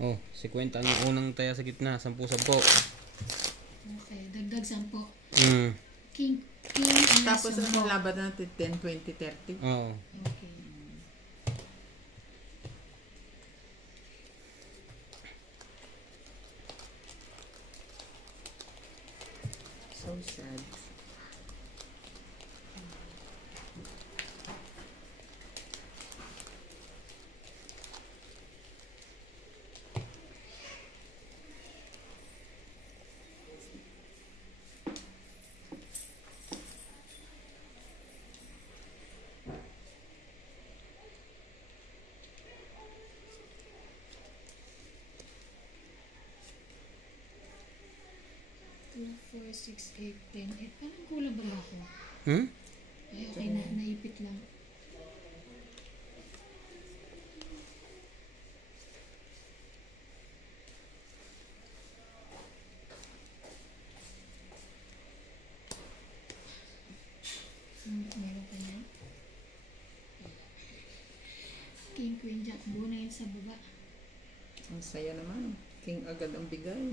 Oh, 50 ang unang taya sa gitna. 10-10. Okay, dagdag 10. Mm. King and Tapos as ang laban natin 10, 20, 30. Oo. Okay. So sad. Two, 4, 6, 8, 10. Parang kulang ba ako? Hmm? Ay, okay na. Naipit lang. Meron ka na. King, Queen, Jack, buo na yun sa baba. Ang saya naman. King agad ang bigay.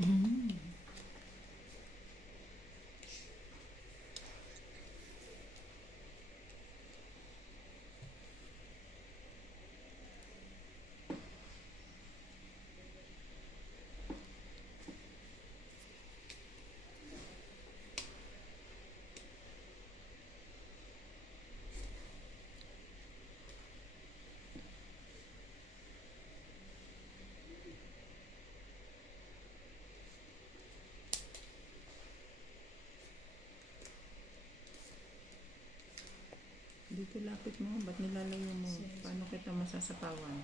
Dito lapit mo. Ba't nilalayo mo? Paano kita masasapawan?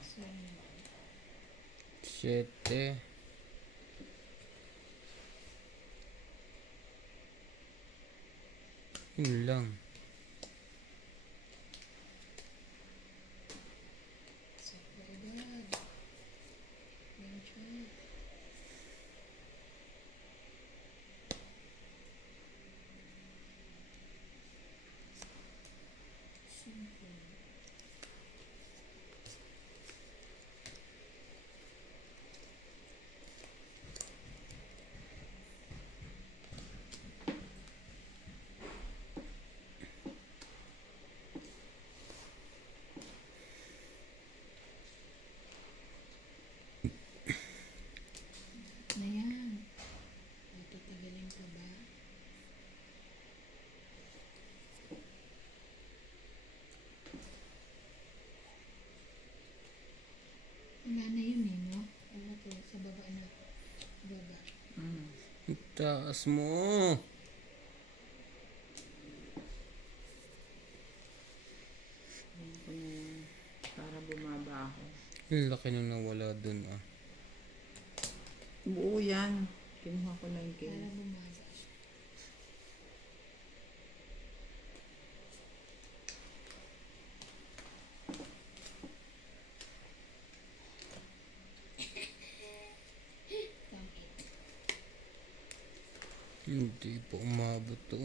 7. Yun lang. So, very good. Very good. Simple. Na yan. Natatagalin pa ba? Wala na yun eh, no? Wala po, sa baba na. Baba. Taas mo. Para bumaba ako. Ang laki nung nawala dun ah. Buo yan. Kinuha ko na yung king. Para bumaba siya. Tangit. Hindi pa umabot to.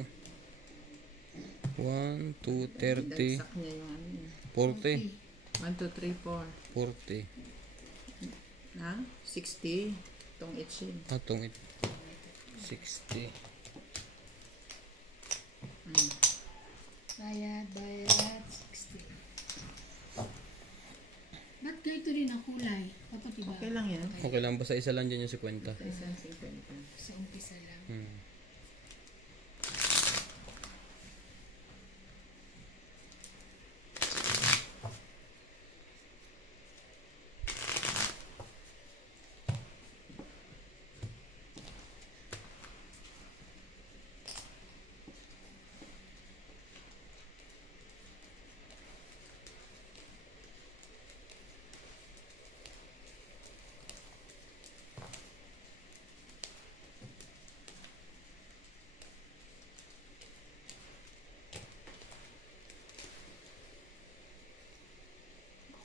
1, 2, 30, Dagsak niya yung ano yun. 40. 1, 2, 3, 4. 40. Ha? 60. Itong etchin. Atong 60. Bayad, 60. Ba't ganito din ang kulay? Dapat iba. Okay lang yan. Okay lang, basta isa lang dyan yung 50. Isang 50. Sa umpisa lang.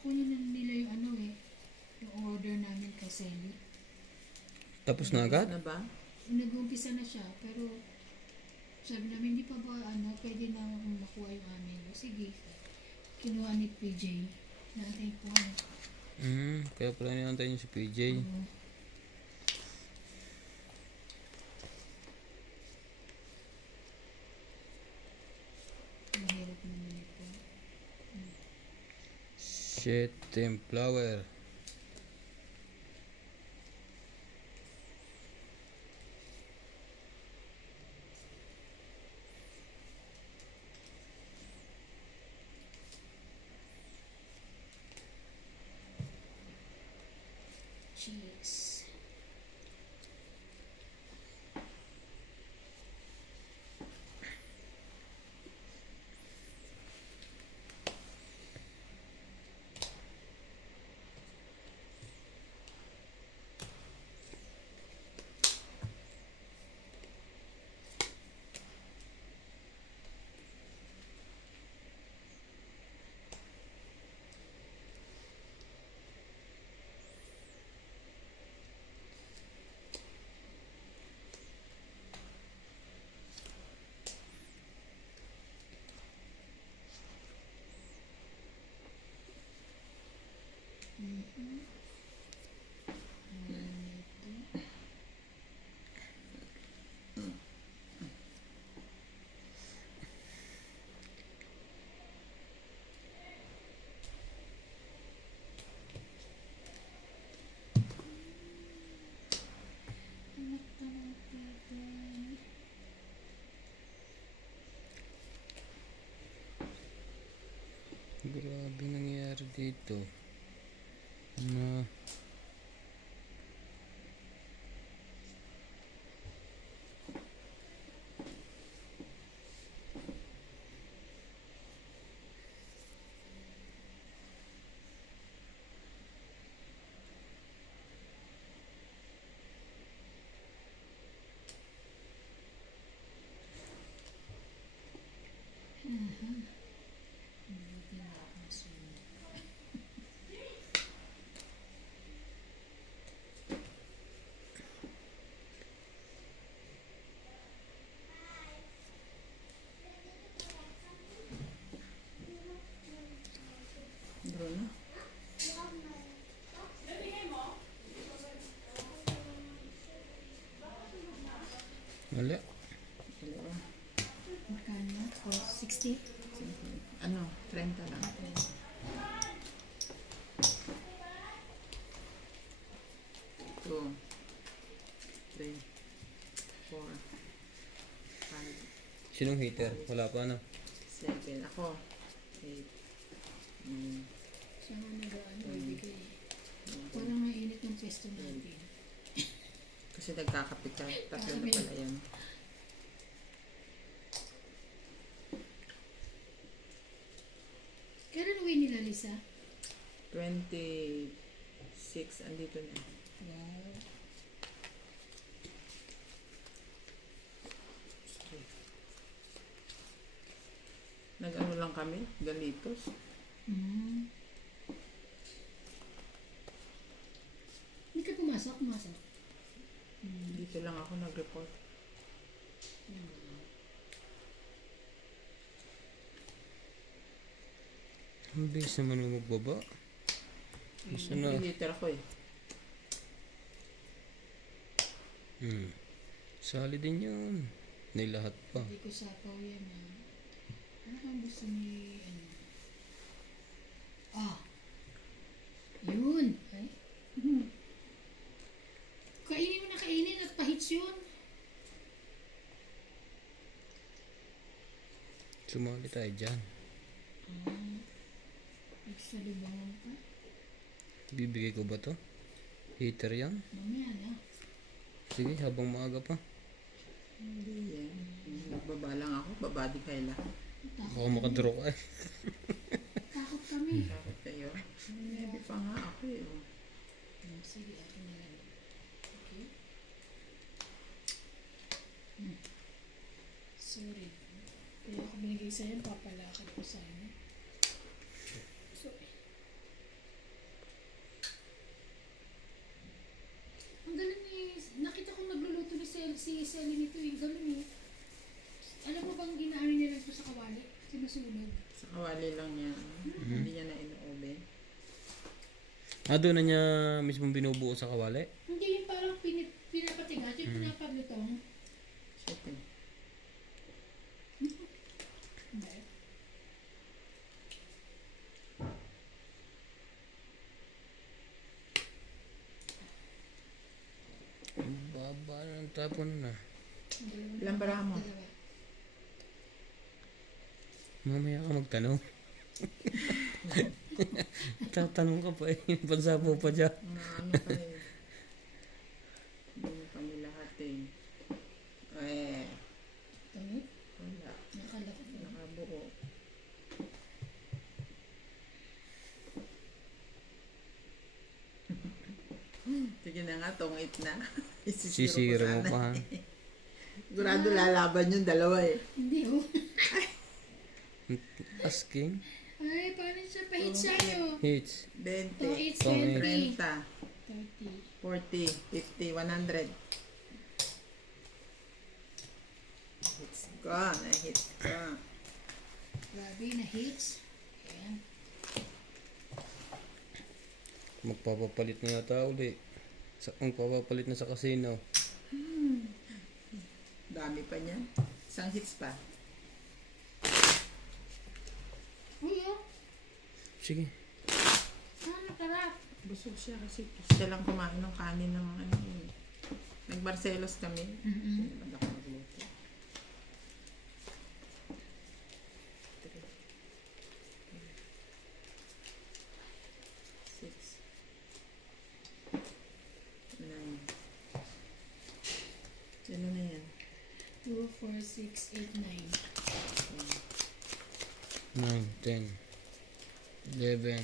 Kunin na nila yung ano eh. Yung order namin kay Selly. Tapos na agad? Ano ba? Nag-umpisa na siya, pero sabi namin, hindi pa ba pwede na makuha yung amin. O sige, kinuha ni PJ. Natin ko ano. Kaya pala nilantayin si PJ. 7 flower. Cheese. Grabe nangyayari dito. Na Bro na. wala. Dalawa. Magkano? 60? Ano? 30 lang. 2, 3, 4, 5, Sinong hater? Wala pa na. 7. Ako. 8, 9, Siya nga nag-ano, ibigay. Parang mainit ng pesto natin. kasi nagkakapit ka. 3 na pala yan. Kailan uwi nila, Lisa? 26. Andito na. Wow. Nag-ano lang kami? Galitos. Mm. Hindi ka pumasok? Pumasok. Dito lang ako nag-report. Ang bilis naman mo magbaba. Gusto na. Liter ako eh. Sali din yun. May lahat pa. Hindi ko sapaw yan. Ano kang gusto ni, ano? Ah! Yun! Ay? Kainin mo na kainin at pahits yun. Sumali tayo dyan. Extra libangan pa. Bibigay ko ba to? Hater yan? Mamaya na. Sige, habang maaga pa. Hindi yan. Nagbaba lang ako. Babadi kayo lahat. Baka makadraw ka eh. Takot kami. Bakit kayo? Maybe pa nga ako eh. Sige, ako na lang. Okay? Sorry. Kaya ako binigay sa'yo, papalakad ko sana. Sorry. Ang galing eh. Nakita kong nagluluto ni si Selly nito eh. Galing eh. Alam mo bang ginaano niya lang ito sa kawali? Sinusunog. Sa kawali lang yan. Hindi niya na ino-oven. Ah, doon na niya mismo binubuo sa kawali? Hindi yung parang pinapatigas, yung pinapaglutong. Shit eh. Hindi. Paano ang tapon na? Ilang bara mo? Dalawa. Mamaya ka magtanong. Tatanong ka pa eh. Pansapo pa dyan. Ano pa eh. Hindi mo pa nilahatin. Ano? Wala. Nakala ko pa. Nakabuo. Sige na nga, tungit na. Sisira mo pa. Sigurado lalaban yung dalawa eh. Hindi oh. Asking? Ay, paano siya? Pa-hit siya nyo. Hits. 20, Oh, it's Pang- 20. 30, 30. 40, 50, 100. Hits ka, na-hits ka. Grabe, na-hits. Ayan. Magpapapalit na yata uli. Magpapapalit na sa casino. Dami pa niyan. Isang hits pa. Uy, oh. Sige. Nakarap. Busog siya kasi siya lang kumain ng kanin ng ano eh. Nag-Barcelos kami. Mm-mm. Hindi ako magluto. 6 9. Ano na yan? 2, 4, 6, 8, 9. 9, 10, 11.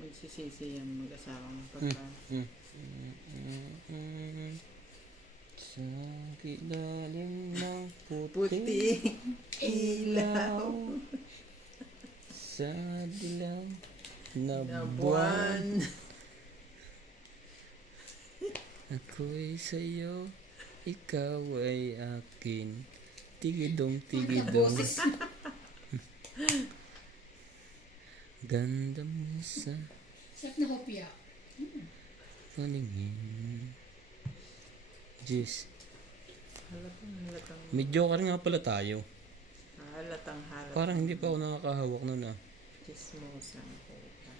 Magsisisi yung mag-asawang pagka. Sa ilalim ng Puti ilaw sa dilaw na na buwan. buwan. Ako'y sa'yo, ikaw ay akin. Tigidong, Ang tigidong. boses. Ganda mo sa Sarap na hopya. paningin. Jeez. Halatang May joker nga pala tayo. halatang Parang hindi pa ako nakakahawak nun ah. chismosa ko pa.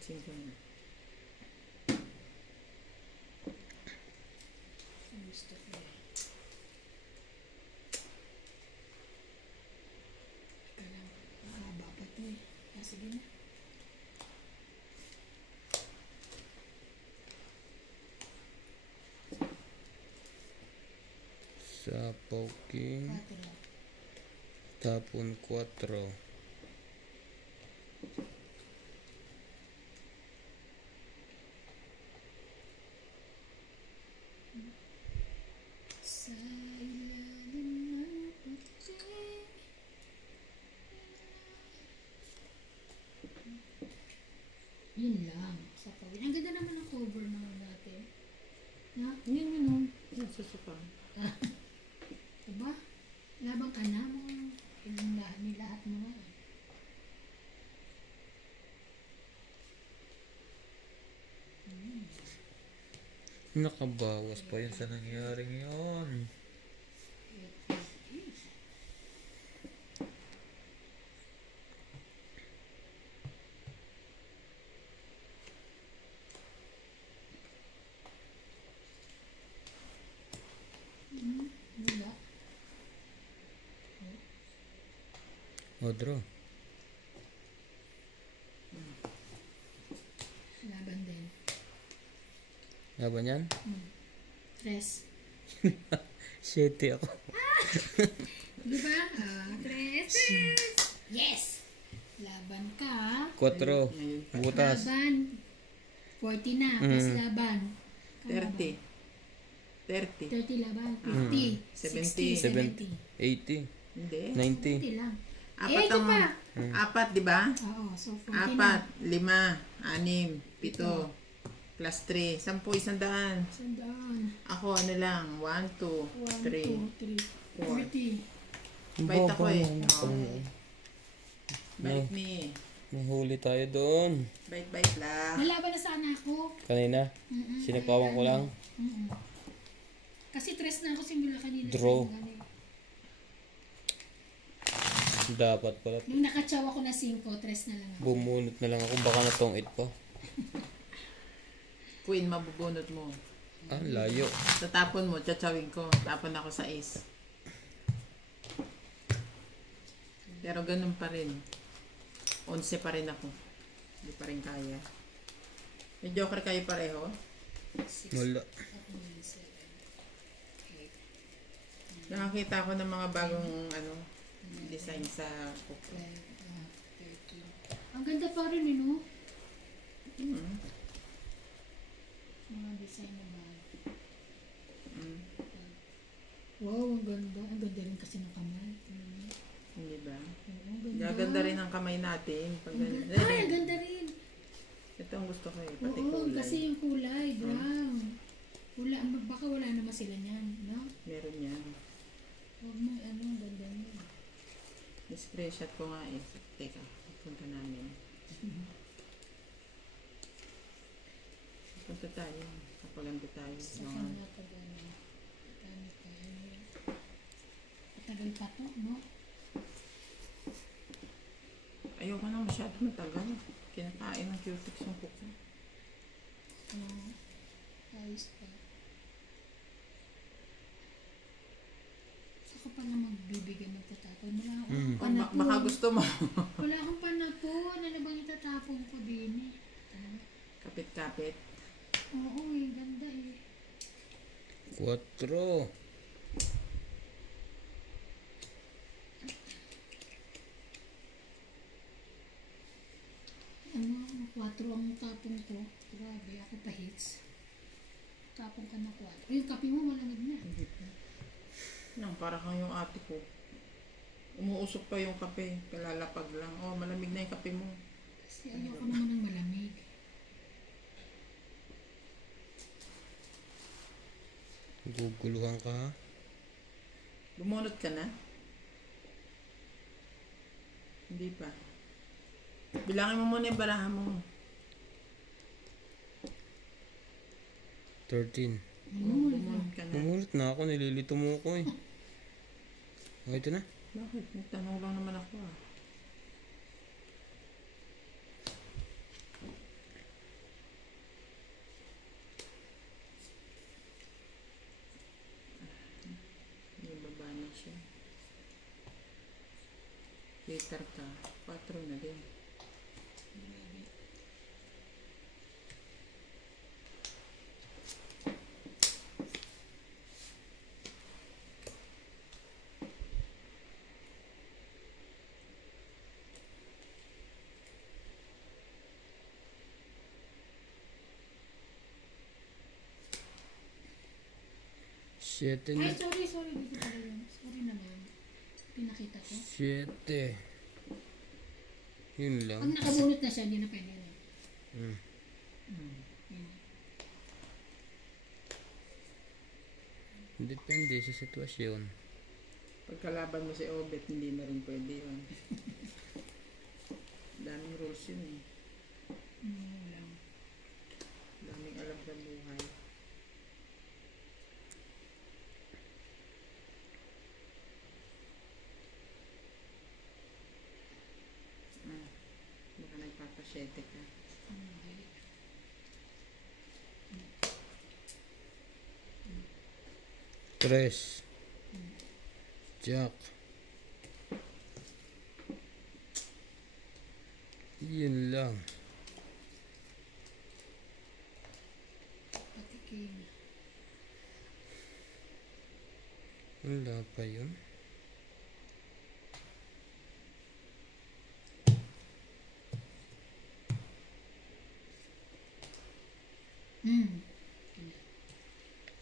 Singko na. Gusto ko yan. Teka lang. Mahaba pa ito eh. Sige na. Sapaw king. 4 lang. Tapon 4. Sa ilalim ng puti. Yun lang. Sa pawin. Ang ganda naman ng cover naman natin. Na? Yan yun o. Yan susuka. Diba? Labang ka na mo. Nilahat mo nga. Nakabawas pa yun sa nangyaring yun. Wala. O, draw. Laban din. Laban yan? 3. 7 ako. Diba? 3. Yes! Laban ka. 4. Butas. Laban. 40 na. Plus laban. 30. 30. 30 laban. 50. 60. 70. 80. hindi. 90. 70 lang. Apat ito ang, pa. apat, di ba? Oo. So, 40 Apat, na. 5, 6, 7, plus 3, 10, 100. Sandaan. Ako ano lang, 1, 1, 2, 3. 2, 3. 40. Bait ako eh. Baba Oo. na. Balik ni. Nahuli tayo doon. Bait-bait lang. Nalaban na sana ako. Kanina, Mm-mm. sinipawan ko lang. Mm-mm. Kasi tres na ako simula kanina. Draw. sa ano eh. Dapat pala. Nung nakatsaw ako na 5, tres na lang ako. Bumunot na lang ako. Baka natong 8 pa. Queen, mabubunot mo. Ah, layo. Tatapon mo, tsatsawin ko. Tapon ako sa ace. Pero ganun pa rin. 11 pa rin ako. Hindi pa rin kaya. May joker kayo pareho? 6, Wala. 7, 8, Nakakita ako ng mga bagong design sa 12, 13. Ang ganda pa rin eh, no? Mm. Mga design na ba? Mm. Wow, ang ganda. Ang ganda rin kasi ng kamay. Hindi ba? Oo, ang ganda. Gaganda rin ang kamay natin. Pag Ang ganyan. ganda. Ay, ang ganda rin. Ito ang gusto ko eh. Pati Oo, kulay. kasi yung kulay, brown. Baka wala naman sila niyan, no? Meron yan. Huwag mo, ano, ang ganda niya. Screenshot ko nga eh. Teka, punta namin. Punta tayo. Kapaganda tayo. Sa Mga kanya pag ano, kanya pa, ano, matagal pa to, no? ayoko na masyado matagal. Kinakain ng cutex yung kuko. Ayos pa. Saka pa na magbibigyan ng tatapon. Wala akong panapon. Baka gusto mo. Wala akong panapon. Ano bang itatapon ko din eh? Kapit-kapit. Oo eh, ganda eh. 4. Ano, 4 ang tapon ko. Grabe, ako pa hits. Tapon ka na 4. Yung kape mo malamig na. Nang para kang yung ate ko. Umuusok pa yung kape. Kalalapag lang. Oh, malamig na yung kape mo. Kasi ayoko naman ng malamig. Guguluhan ka ha? Bumunot ka na? Hindi pa. Bilangin mo muna yung barahan mo. 13. Bumunot ka na. Bumulot na ako. Nililito mo ako eh. Oh, ito na. Bakit? Nagtanong lang naman ako ah. May baba na siya. Later ka. 4 na din. Siete na. Ay, sorry. Dito pala yun. Sorry naman. Pinakita ko. 7. Yun lang. Pag nakabunot na siya, hindi na pwede na. Hmm. Yan. Depende sa sitwasyon. Pagkalaban mo si Obet, hindi na rin pwede yun. Daming rules yun eh. Lang. Daming alam sa buhay. Baka nagpapasyete ka. Hindi. Tres. Jack. Yun lang. Patikin. Wala pa yun.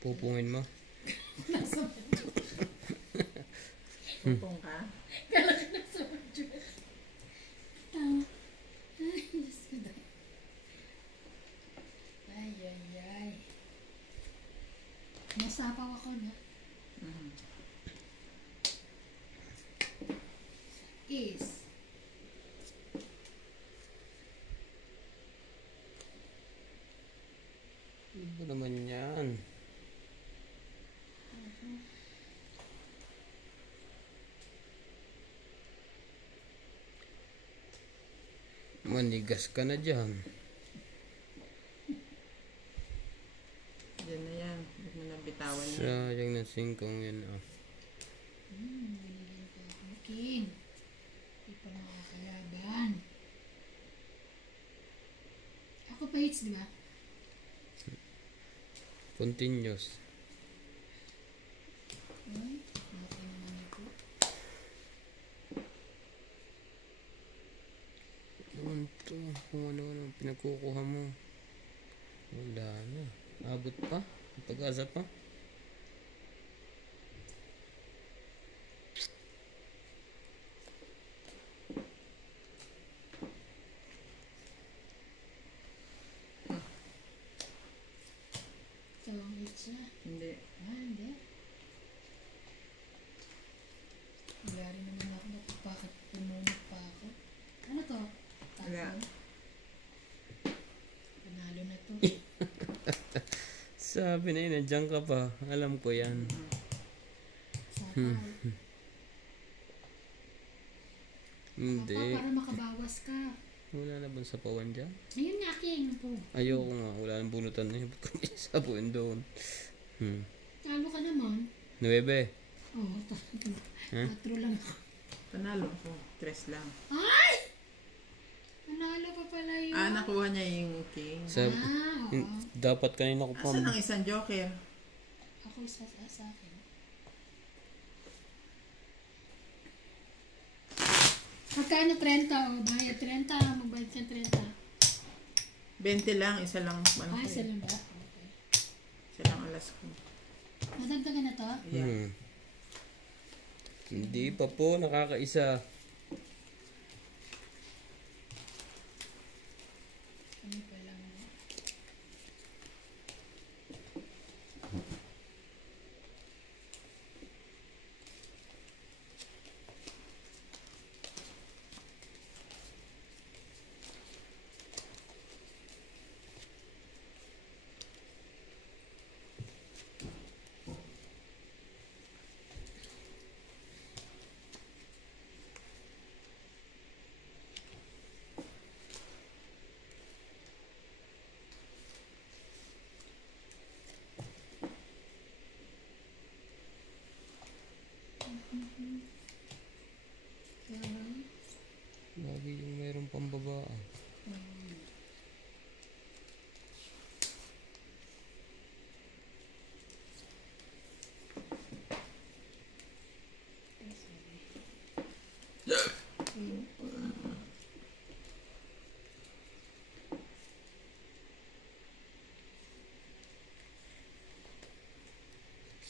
Pupungin mo. Pupong ka? Kalaki na sa budget. Ay, Diyos ko na. Ay. Nasapaw ako na. Is. Ano naman yan? Manigas ka na dyan. Diyan na yan. Huwag mo nang bitawan yan. Sayang na singkong yan ah. Binigyan ko ako king. Hindi pa nakakalaban. Ako pa hits, di ba? Continuous. Okay naman ito. Ano to? Kung ano pinagkukuha mo. Wala na. Abot pa? Pag-asa pa? Ito ang hits na. Hindi. Hindi. Wala rin naman ako. Bakit pumunod pa ako? Ano to? Wala. Tapon? Panalo na to. Sabi na yun, nandiyan ka pa. Alam ko yan. Sakal. Hindi. Para makabawas ka. Wala na bang sapawan dyan? Ayun nga, king po. Ayoko nga. Wala nang bunutan na yun. Ba't ko may sapuin doon? Talo ka naman. 9. Oo, Huh? 4 lang ako. Panalo ko. 3 lang. Ay! Nanalo pa pala yun. Nakuha niya yung king. Oo. Dapat kanina ko pa. Asan ang isang joker? Ako isa sa akin. Magkano 30 o? Bayad 30. Magbayad ka 30. 20 lang. Isa lang. Ano ko Isa eh. lang ba? Okay. Isa lang alas ko. Nadagdagan na to? Yeah. Hindi pa po. Nakakaisa. Ano pa lang? Lagi yung mayroong pambabaan.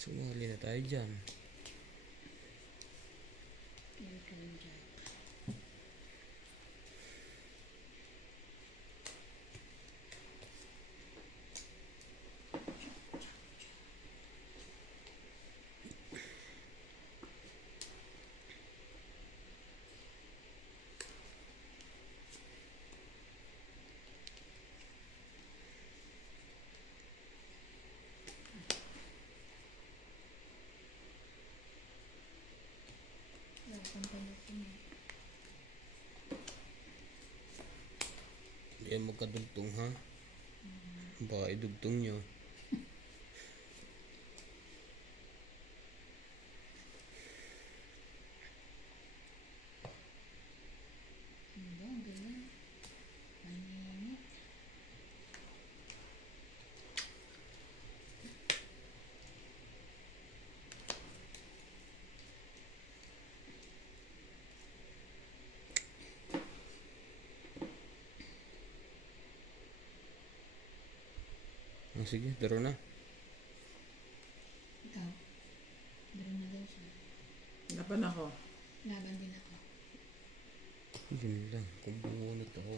Sumali na tayo dyan. Hindi yan magkadugtong ha. Baka idugtong nyo. Ang galing. Paninit. Sige, daro na. Ikaw. Meron na daw siya. Laban ako. Laban din ako. Yun lang. Kung bumunot ako,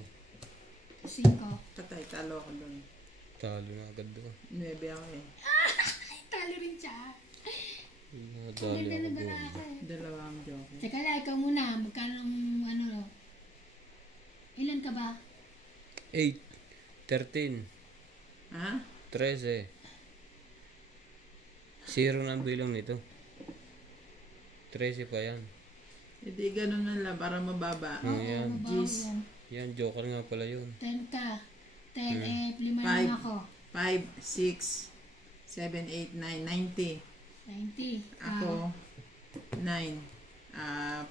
5. Patay. Talo ako doon. talo na agad doon. 9 ako eh. Ay, talo rin siya. Nadali Ganda ako ng doon. baraka eh. Dalawa ang joker. Teka lang, ikaw muna. Magkano ang ano? Ilan ka ba? 8. 13. Ha? 13. Zero na ang bilang nito. 13 pa yan. Hindi ganun na lang para mababa. Oh, yan. Mabaho Jeez. yan. Yan, joker nga pala yun. 10 ka. 10 eh, 5 Five. lang ako. 5, 6, 7, 8, 9, 90. 90. Ako, 9,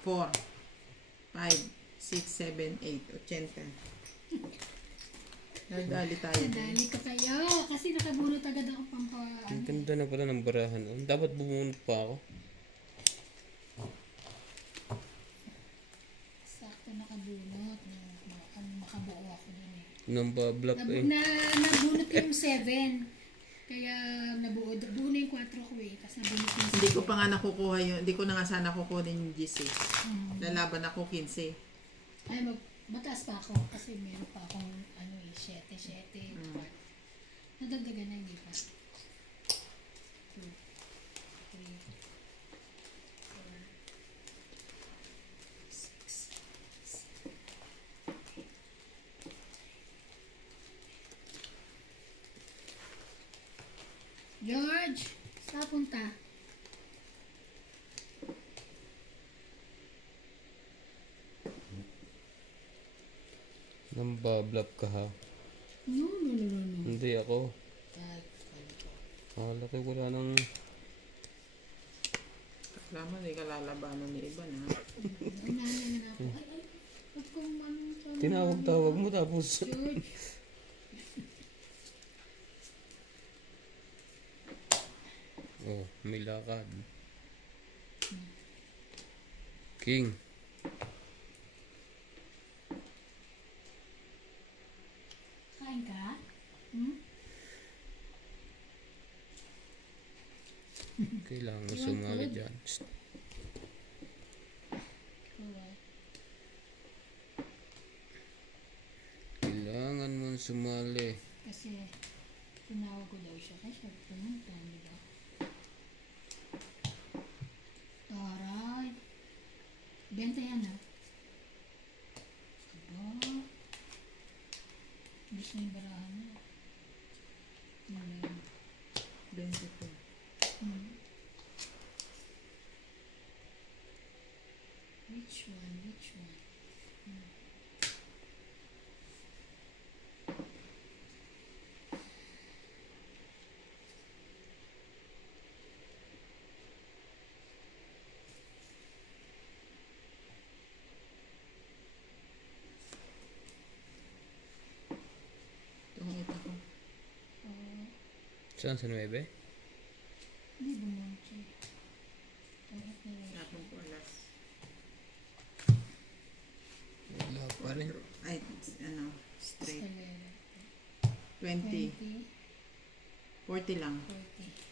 4, 5, 6, 7, 8, 80. Nadali tayo. Nadali ko kayo. Kasi nakabunot agad ako Ang ganda na pala ng barahan. Oh, dapat bumunot pa ako. Sakto nakabunot. Makabuo ako dun eh. Nambablock eh. Nabunot ko yung 7. Kaya buo na yung 4 ko eh. Tapos nabunot yung 7. Hindi ko pa nga nakukuha yun. Hindi ko na nga sana kukunin yung GC. Lalaban ako 15. Ay, mataas pa ako. Kasi meron pa akong 7. Nadagdagan na hindi pa. 2, 3, 4, 6. George, saan punta? Nambablock ka ha. No. Hindi ako. Laki wala nang... Alam mo, hindi ka lalabanan ni Iban ha. Unahan na ako. Ay. Ba't kung Tinawag-tawag mo tapos... George. Oh, may lakad. King. Kain ka? Hmm? Kailangan mo sumali dyan. Shh. Alright. Kailangan mo sumali. Kasi tinawag ko daw siya kasi pumunta, di ba? Alright. Benta yan ha. Aba. Gusto na yung barahan niya. Density. Which one? Itong ito ko. Saan sa 9? Hindi bumunti. Bakit na yun? Tapong ko alas. Wala pa rin. Ay, straight. Escalera. 20. 20, 40 lang. 40.